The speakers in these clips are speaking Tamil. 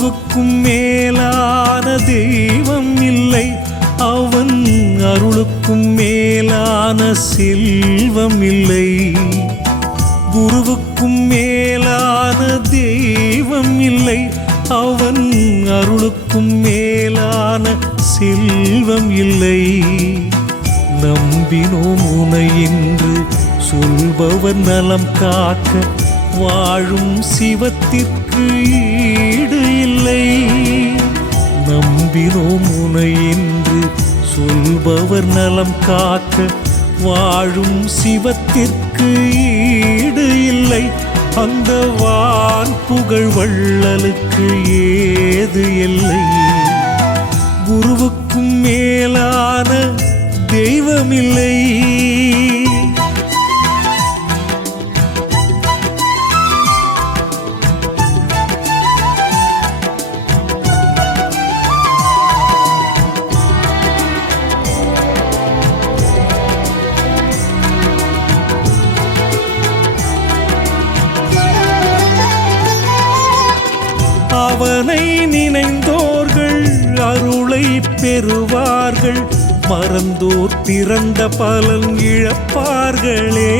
குருவுக்கும் மேலான தெய்வம் இல்லை, அவன் அருளுக்கும் மேலான செல்வம் இல்லை. குருவுக்கும் மேலான தெய்வம் இல்லை, அவன் அருளுக்கும் மேலான செல்வம் இல்லை. நம்பினோம் உனை என்று சொல்பவர் நலம் காக்க வாழும் சிவத்திற்கு ஈடு இல்லை. நம்பினோம் உனை என்று சொல்பவர் நலம் காக்க வாழும் சிவத்திற்கு ஈடு இல்லை. அந்த வான் புகழ் வள்ளலுக்கு ஏது எல்லை. குருவுக்கும் மேலான தெய்வமில்லை. அவனை நினைந்தோர்கள் அருளை பெறுவார்கள், மறந்தோர் பிறந்த பலன் இழப்பார்களே.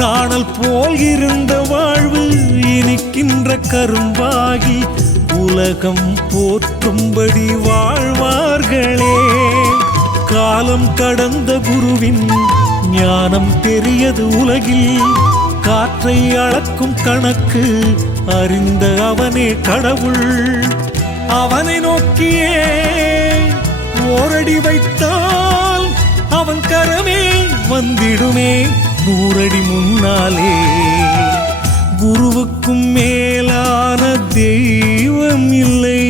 நாணல் போல் இருந்த வாழ்வு இனிக்கின்ற கரும்பாகி உலகம் போற்றும்படி வாழ்வார்களே. காலம் கடந்த குருவின் ஞானம் தெரியது உலகில், காற்றை அளக்கும் கணக்கு அறிந்த அவனே கடவுள். அவனை நோக்கியே ஓரடி வைத்தால் அவன் கரமே வந்திடுமே 100 அடி முன்னாலே. குருவுக்கும் மேலான தெய்வம் இல்லை.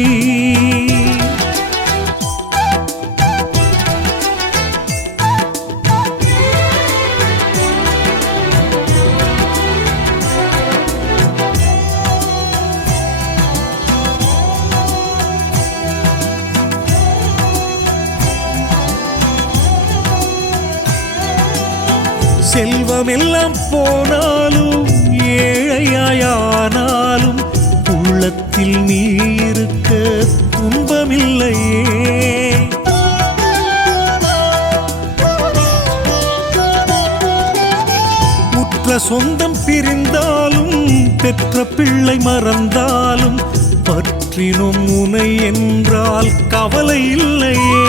செல்வமெல்லாம் போனாலும் ஏழையானாலும் உள்ளத்தில் நீ இருக்க துன்பமில்லையே. உற்ற சொந்தம் பிரிந்தாலும் பெற்ற பிள்ளை மறந்தாலும் பற்றினோம் உனை என்றால் கவலை இல்லையே.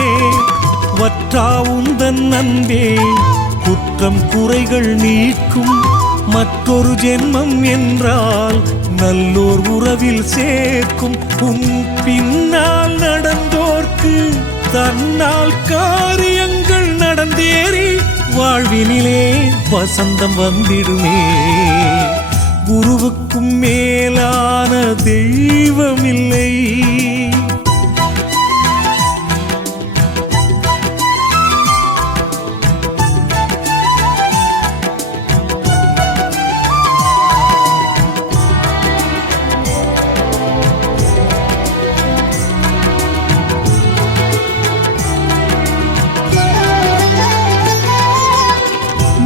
வற்றா உந்தன் அன்பே குற்றம் குறைகள் நீக்கும், மற்றொரு ஜென்மம் என்றால் நல்லோர் உறவில் சேர்க்கும். உன் பின்னால் நடந்தோர்க்கு தன்னால் காரியங்கள் நடந்தேறி வாழ்வினிலே வசந்தம் வந்திடுமே. குருவுக்கும் மேலான தெய்வமில்லை.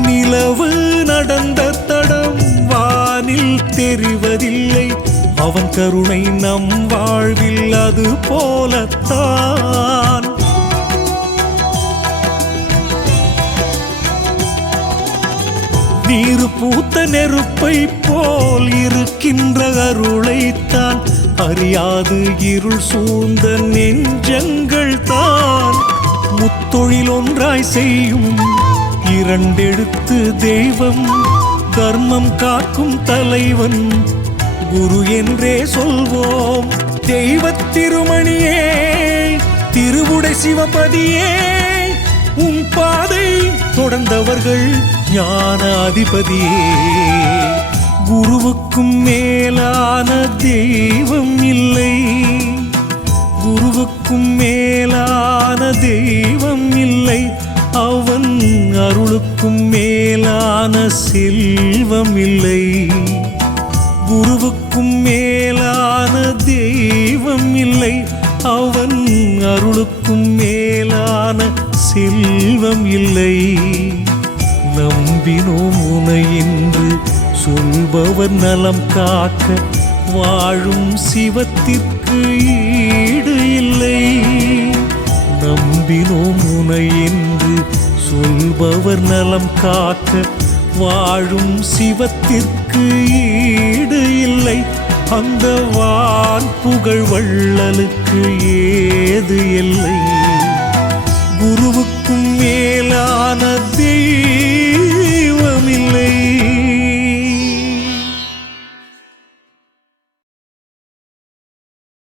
நிலவு நடந்த தடம் வானில் தெரிவதில்லை, அவன் கருணை நம் வாழ்வில் அது போலத்தான். நீர் பூத்த நெருப்பை போல் இருக்கின்ற அருளைத்தான் அறியாது இருள் சூழ்ந்த நெஞ்சங்கள் தான். முத்தொழில் ஒன்றாய் செய்யும் இரண்டெழுத்து தெய்வம், தர்மம் காக்கும் தலைவன் குரு என்றே சொல்வோம். தெய்வத் திருமணியே திருவுடை சிவபதியே, உன் பாதை தொடர்ந்தவர்கள் ஞான அதிபதியே. குருவுக்கும் மேலான தெய்வம் இல்லை. குருவுக்கும் மேலான தெய்வம் இல்லை, அவன் அருளுக்கும் மேலான செல்வம் இல்லை. குருவுக்கும் மேலான தெய்வம் இல்லை, அவன் அருளுக்கும் மேலான செல்வம் இல்லை. நம்பினோம் உனை என்று சொல்பவர் நலம் காக்க வாழும் சிவத்திற்கு ஈடு இல்லை. நம்பினோம் உனை என்று சொல்பவர் நலம் காக்க வாழும் சிவத்திற்கு ஈடு இல்லை. அந்த வான் புகழ் வள்ளலுக்கு ஏது இல்லை. குருவுக்கும் மேலான தெய்வமில்லை.